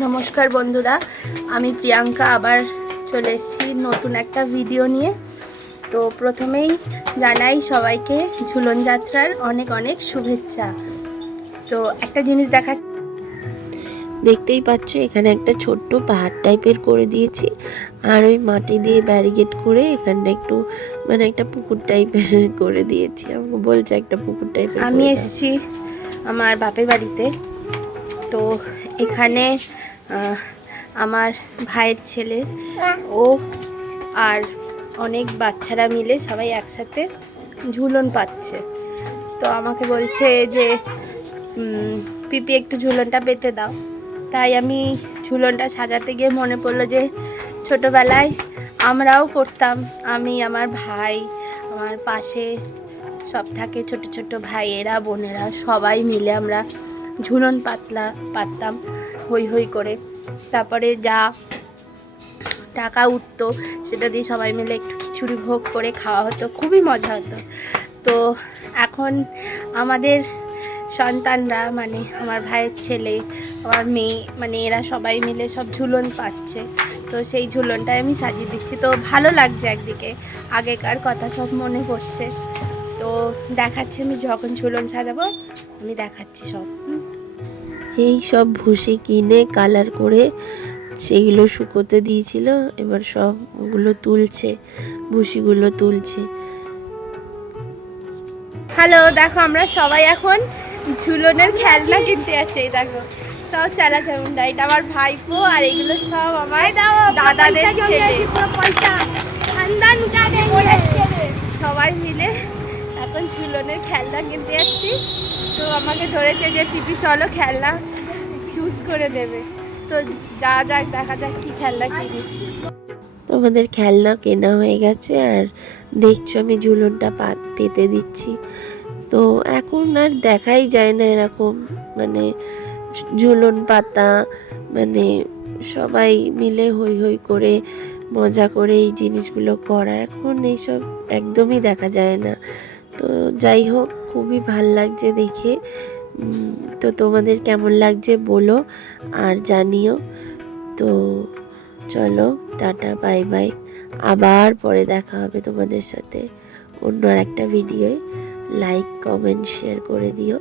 নমস্কার বন্ধুরা, আমি প্রিয়াঙ্কা আবার চলে এসেছি নতুন একটা ভিডিও নিয়ে। তো প্রথমেই জানাই সবাইকে ঝুলন যাত্রার অনেক অনেক শুভেচ্ছা। তো একটা জিনিস দেখতেই পাচ্ছ এখানে একটা ছোট্ট পাহাড় টাইপের করে দিয়েছি, আর ওই মাটি দিয়ে ব্যারিকেড করে এখানটা একটু মানে একটা পুকুর টাইপের করে দিয়েছি। আমাকে বলছে একটা পুকুর টাইপের আমি এসেছি আমার বাপের বাড়িতে। তো এখানে আমার ভাইয়ের ছেলে ও আর অনেক বাচ্চারা মিলে সবাই একসাথে ঝুলন পাচ্ছে। তো আমাকে বলছে যে পিপি একটু ঝুলনটা পেতে দাও। তাই আমি ঝুলনটা সাজাতে গিয়ে মনে পড়লো যে ছোটোবেলায় আমরাও করতাম। আমি, আমার ভাই, আমার পাশে সব থাকে ছোট ছোট ভাইয়েরা বোনেরা, সবাই মিলে আমরা ঝুলন পাততাম হই হই করে। তারপরে যা টাকা উঠতো সেটা দিয়ে সবাই মিলে একটু খিচুড়ি ভোগ করে খাওয়া হতো, খুবই মজা হতো। তো এখন আমাদের সন্তানরা মানে আমার ভাইয়ের ছেলে, আমার মেয়ে, মানে এরা সবাই মিলে সব ঝুলন পাচ্ছে। তো সেই ঝুলনটাই আমি সাজিয়ে দিচ্ছি। তো ভালো লাগছে, একদিকে আগেকার কথা সব মনে পড়ছে। তো দেখাচ্ছি, আমি যখন ঝুলন সাজাবো আমি দেখাচ্ছি সব। এই সব ভুসি কিনে কালার করে সেগুলো শুকোতে দিয়েছিল, এবার সবগুলো তুলছে, ভুসিগুলো তুলছে। হ্যালো, দেখো আমরা সবাই এখন ঝুলনের খেলনা কিনতে যাচ্ছি। এই দেখো সব চালা চামুন্ডা, এটা আমার ভাইপো, আর এগুলো সব আমার দাদাদের ছেলে। সবাই মিলে এখন ঝুলনের খেলনা কিনতে যাচ্ছি। তো আমাকে ধরেছে যে পিপি চলো খেলনা চুজ করে দেবে। তো যা যাক, দেখা যাক কি খেলনা কিনি। তোমাদের খেলনা কেনা হয়ে গেছে, আর দেখছো আমি ঝুলনটা পেতে দিচ্ছি। তো এখন আর দেখাই যায় না এরকম মানে ঝুলন পাতা, মানে সবাই মিলে হই হই করে মজা করে এই জিনিসগুলো করা, এখন এইসব একদমই দেখা যায় না। তো যাই হোক, খুবই ভাল লাগছে দেখে। তো তোমাদের কেমন লাগছে বলো আর জানিও। তো চলো, টাটা, বাই বাই। আবার পরে দেখা হবে তোমাদের সাথে অন্য আর একটা ভিডিওয়। লাইক, কমেন্ট, শেয়ার করে দিও।